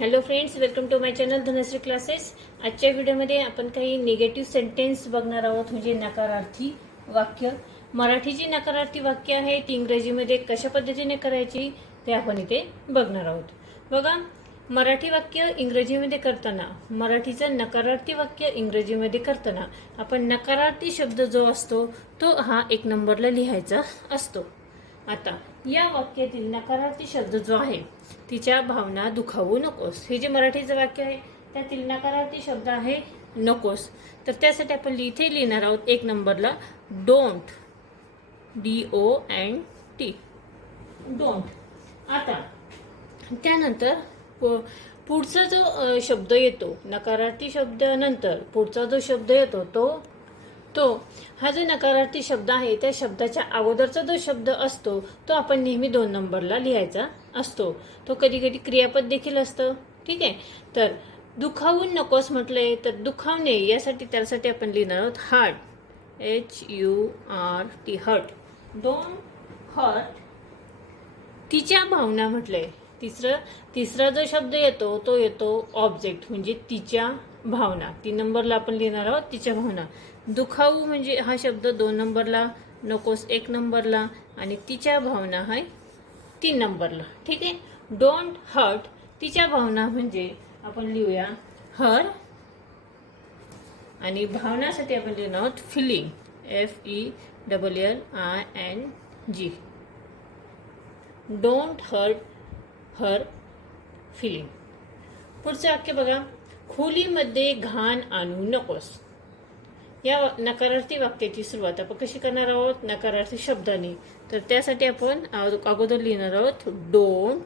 Hello friends welcome to my channel Dhanashree classes आजच्या व्हिडिओमध्ये आपण काही निगेटिव्ह सेंटेन्स बघणार आहोत म्हणजे नकारार्थी वाक्य. मराठीची नकारार्थी वाक्य आहे ती इंग्रजीमध्ये कशा पद्धतीने करायची ते आपण इथे बघणार आहोत. बघा मराठी वाक्य इंग्रजीमध्ये करताना मराठीचं नकारार्थी वाक्य इंग्रजीमध्ये करताना आपण नकारार्थी शब्द जो असतो तो हा एक नंबरला लिहायचा असतो. आता या वाक्यातील नकारार्थी शब्द जो आहे तिच्या भावना दुखावू नकोस. हे जे मराठीचं वाक्य आहे त्यातील नकारार्थी शब्द आहे नकोस. तर त्यासाठी आपण इथे लिहिणार आहोत एक नंबरला don't. D O N T. Don't. आता त्यानंतर पु- पुढचा जो शब्द येतो नकारार्थी शब्दानंतर पुढचा जो शब्द येतो तो तो हा जो नकारार्थी शब्द आहे त्या शब्दाच्या अगोदरचा जो शब्द असतो तो आपण नेहमी दोन नंबरला लिहायचा. असतो. तो कधी कधी क्रियापद देखील असतं. ठीक आहे? तर दुखावून नकोस म्हटलंय तर दुखावणे यासाठी त्यासाठी आपण लिहिणार आहोत hurt H U R T hurt दोन हर्ट तिच्या भावना म्हटलंय. तिसरं तिसरा जो शब्द येतो तो येतो ऑब्जेक्ट म्हणजे तिच्या भावना. तीन नंबरला आपण लिहिणार आहोत तिच्या भावना. दुखावू म्हणजे हा शब्द दोन नंबरला नकोस एक नंबरला आणि तिच्या भावना आहे तीन नंबरला ठीक आहे? डोंट हर्ट तिच्या भावना म्हणजे आपण लिहूया हर आणि भावनासाठी आपण लिहिणार आहोत feeling F E double L I N G don't hurt her feeling पुढचं वाक्य बघा. खोलीमध्ये घाण आणू नकोस. या नकारार्थी वाक्याची सुरुवात आपण कशी करणार आहोत? नकारार्थी शब्दाने. तर त्यासाठी आपण अग- अगोदर लिहिणार आहोत डोंट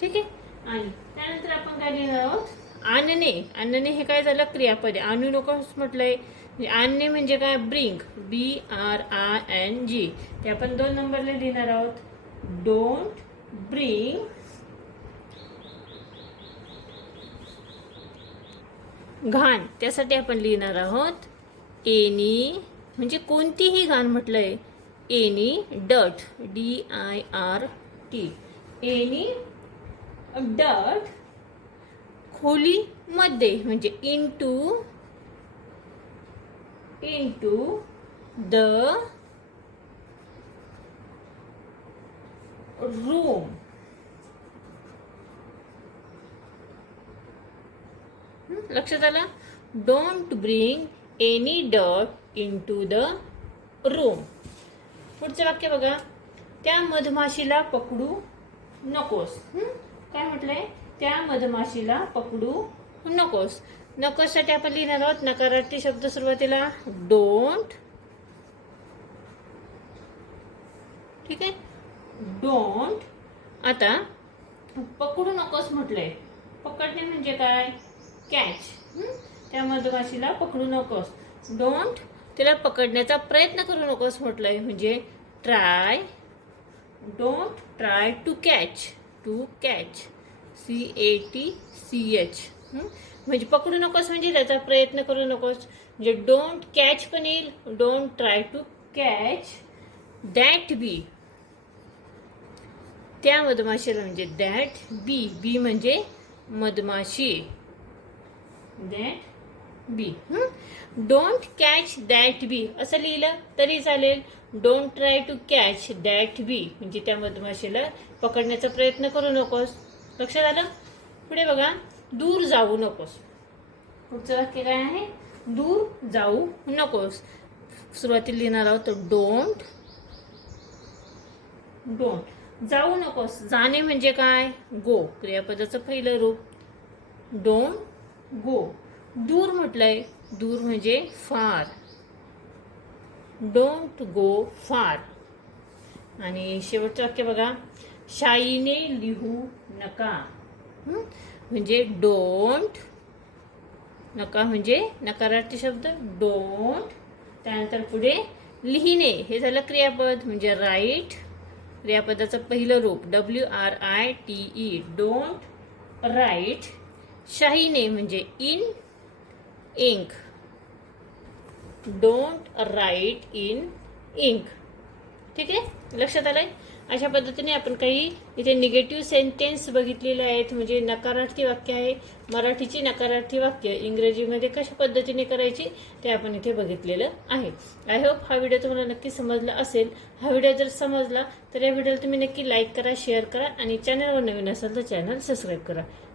ठीक आहे? आणि त्यानंतर आपण काय लिहिणार आहोत? आणणे आणणे हे काय झालं? क्रियापद आणू नकोस म्हटलंय. म्हणजे आणणे म्हणजे काय? Bring B R I N G ते आपण दोन नंबरला लिहिणार आहोत. डोंट ब्रिंग घाण. त्यासाठी आपण लिहिणार आहोत एनी म्हणजे कोणतीही घाण म्हटलंय. Any dot D I R T any डट खोलीमध्ये म्हणजे in to in to the room लक्षात आलं? Don't bring any dot in to the room पुढचं वाक्य बघा. त्या मधमाशीला पकडू नकोस. काय म्हटलंय? त्या मधमाशीला पकडू नकोस. नकोससाठी आपण लिहिणार आहोत नकारार्थी शब्द सुरुवातीला. डोंट ठीक आहे? डोंट आता पकडू नकोस म्हटलंय. पकडणे म्हणजे काय? कॅच त्या मधमाशीला पकडू नकोस. डोंट तिला पकडण्याचा प्रयत्न करू नकोस म्हटलंय. म्हणजे try don't try to catch to catch C A T C H म्हणजे पकडू नकोस म्हणजे त्याचा प्रयत्न करू नकोस. म्हणजे डोंट कॅच पण येईल. Don't try to catch that bee त्या मधमाशीला म्हणजे दॅट बी बी म्हणजे मधमाशी. That bee don't catch that bee असं लिहिलं तरी चालेल. Don't try to catch that bee म्हणजे त्या मधमाशीला पकडण्याचा प्रयत्न करू नकोस. लक्षात आलं? पुढे बघा. दूर जाऊ नकोस. पुढचं वाक्य काय आहे? दूर जाऊ नकोस. सुरुवातीला लिहिणार आहोत. डोंट डोंट जाऊ नकोस. जाणे म्हणजे काय? गो. क्रियापदाचं पहिलं रूप. डोंट गो दूर म्हटलंय दूर म्हणजे फार. डोंट गो फार आणि शेवटचं वाक्य बघा. शाईने लिहू नका. म्हणजे डोंट नका म्हणजे नकारार्थी शब्द. डोंट त्यानंतर पुढे लिहिणे. हे झालं क्रियापद म्हणजे राईट क्रियापदाचं पहिलं रूप W R I T E don't write शाहीने म्हणजे in ink. Don't write in ink ठीक आहे? लक्षात आलंय? अशा पद्धतीने आपण काही इथे निगेटिव्ह सेंटेन्स बघितलेले आहेत. म्हणजे नकारार्थी वाक्य आहे. मराठीची नकारार्थी वाक्य इंग्रजीमध्ये कशा पद्धतीने करायची ते आपण इथे बघितलेलं आहे. आय होप हा व्हिडिओ तुम्हाला नक्की समजला असेल. हा व्हिडिओ जर समजला तर या व्हिडिओला तुम्ही नक्की लाईक करा शेअर करा आणि चॅनलवर नवीन असेल तर चॅनल सबस्क्राईब करा.